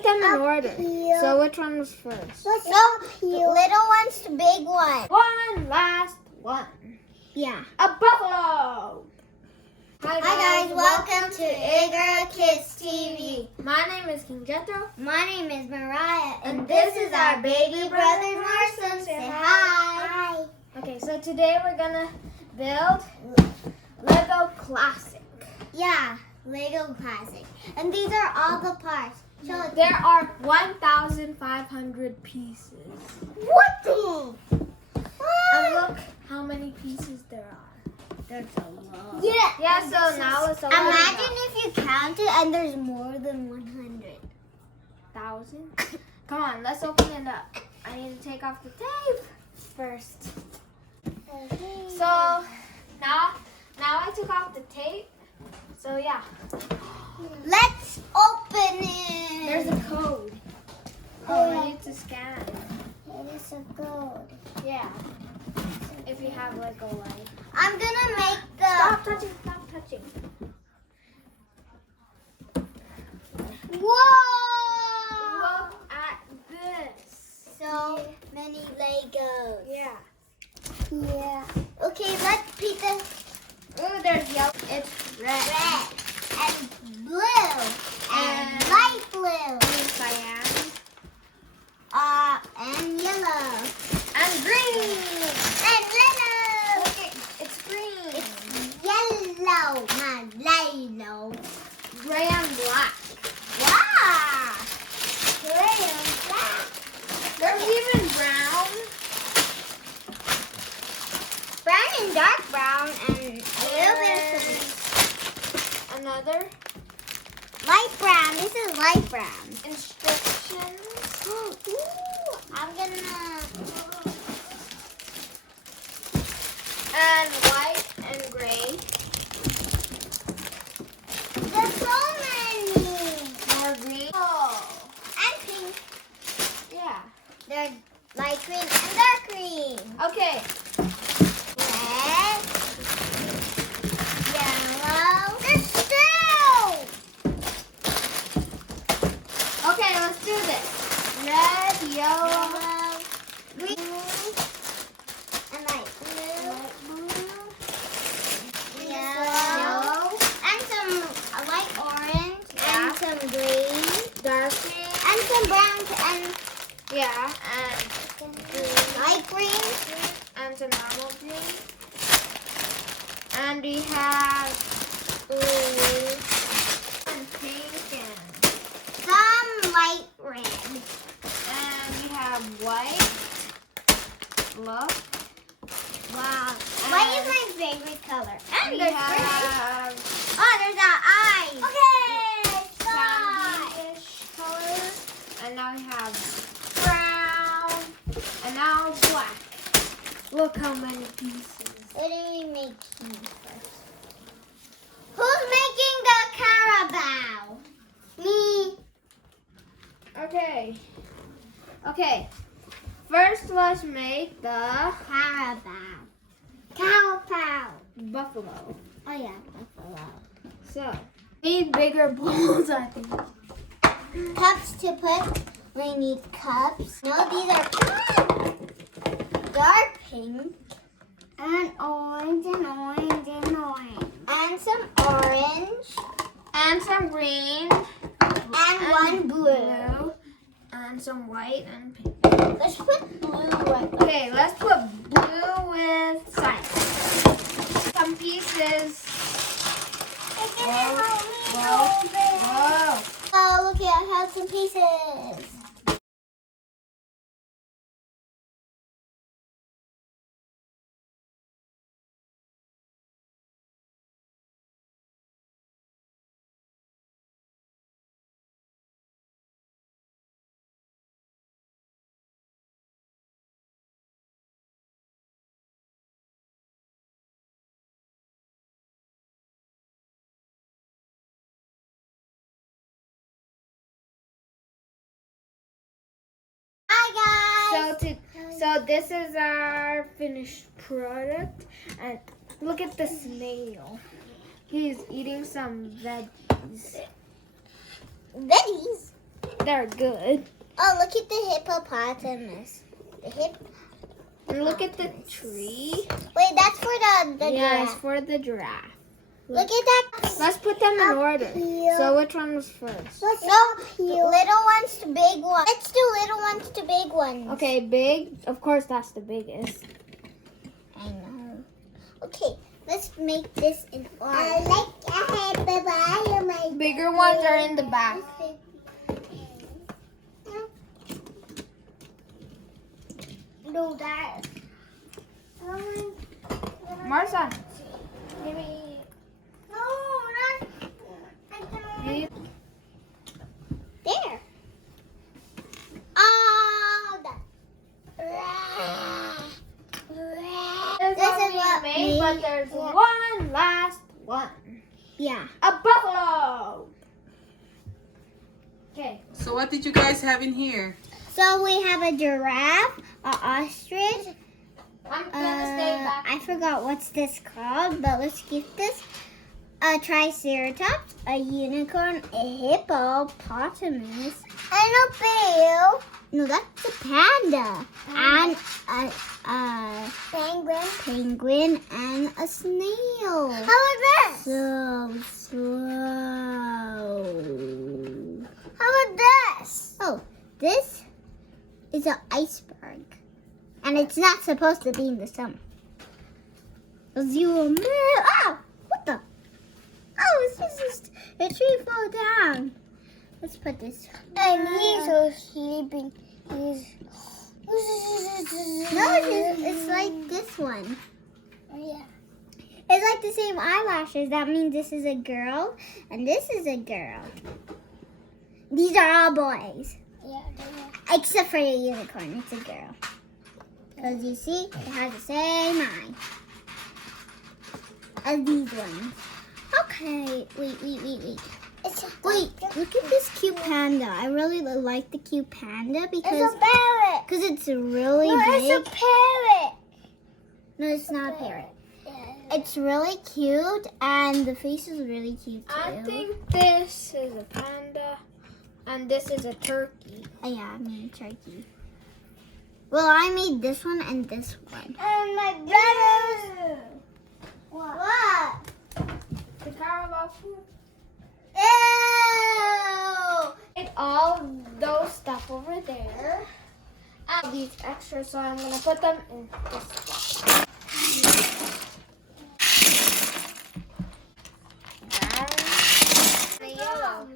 put them in order. here. So which one was first? What's up here? The little one's the big one. One last one. Yeah. A buffalo. Hi guys, welcome to Igorot Kids TV. My name is King Jethro. My name is Mariah, and this is our baby brother Marson. Say hi. Hi. Okay, so today we're gonna build Lego Classic. Yeah, Lego Classic. And these are all the parts. So There are 1,500 pieces. what the? And look how many pieces there are. That's a lot. Yeah, so now let's open Imagine if you count it and there's more than 1,000. Come on, let's open it up. I need to take off the tape first. Okay. So now I took off the tape. So yeah, Let's open it. there's a code. Oh, Oh, yeah. I need to scan it. It is a gold. Yeah, if you have Lego light. I'm gonna make the. Stop touching, stop touching. Whoa! Look at this. So many Legos. Yeah. Yeah. Okay, let's pick the Ooh, there's yellow. It's red. red and blue and light blue. Cyan. And yellow And green. and yellow. Look, it's green. It's yellow, not yellow. Gray and black. Wow! Gray and black. There's even brown. Brown and dark brown and a little bit of Another light brown. This is light brown. instructions. Ooh, I'm gonna. And white and gray. There's so many. More green. Oh. And pink. Yeah. There's light green and dark green. Okay. Red. Yellow. There's still. Okay, let's do this. Red, yellow, Green. And light blue. Yellow. And some light orange. Yeah. And some green. dark green. And some brown and Yeah. light green. And some normal green. And we have blue and pink Some light red. and we have white. Look. Wow. White is my favorite color. And We there's green. have Oh, there's our eyes. Okay. Sky. sandy-ish color. And now we have brown. And now black. Look how many pieces. What do we make here first? Who's making the carabao? Me. Okay. Okay. First, let's make the Carabao. Carabao. buffalo. Oh yeah, buffalo. So, need bigger bowls, I think. Cups to put. We need cups. No, these are dark pink. And orange and orange and orange. And some orange. And some green. And one blue. And some white and pink. Let's put blue right there. Okay, let's put blue with cyan. Some pieces. Whoa. Oh, look, I have some pieces. Hi guys. So this is our finished product. And look at the snail. He's eating some veggies. Veggies. They're good. Oh, look at the hippopotamus. The hip. And look at the tree. Wait, that's for the Yeah, it's giraffe. for the giraffe. Look at that. Let's put them in order. Here. So which one was first? No, little ones to big ones. Let's do little ones to big ones. Okay, big. Of course, that's the biggest. I know. Okay, let's make this in order. I like a hippopotamus. Bigger ones are in the back. No, that. Marson. No, not. There. Oh, This This is is what what we made, but there's one last one. Yeah. A buffalo. Okay. So what did you guys have in here? So we have a giraffe, an ostrich. I'm gonna stay back. I forgot what's this called, but let's get this. A triceratops, a unicorn, a hippopotamus, and a bear. No, that's a panda. And a penguin, and a snail. How about this? So slow. How about this? Oh, this is an iceberg. And it's not supposed to be in the summer. Oh, what the? Oh, it's just a tree fall down. Let's put this. And he's so sleeping. He's. No, it's like this one. Yeah. It's like the same eyelashes. That means this is a girl and this is a girl. These are all boys. Yeah. Except for the unicorn. It's a girl. Because you see, it has the same eye as these ones. Okay, wait. Wait, look at this cute panda. I really like the cute panda because It's a parrot. it's really No, big. it's a parrot. No, it's not a parrot. Yeah. It's really cute and the face is really cute too. I think this is a panda, and this is a turkey. Oh, yeah, I mean turkey. Well, I made this one and this one. And my brothers. What? The carabao food. Ew! Take all those stuff over there. And these extra, so I'm gonna put them in this box. And the yellow.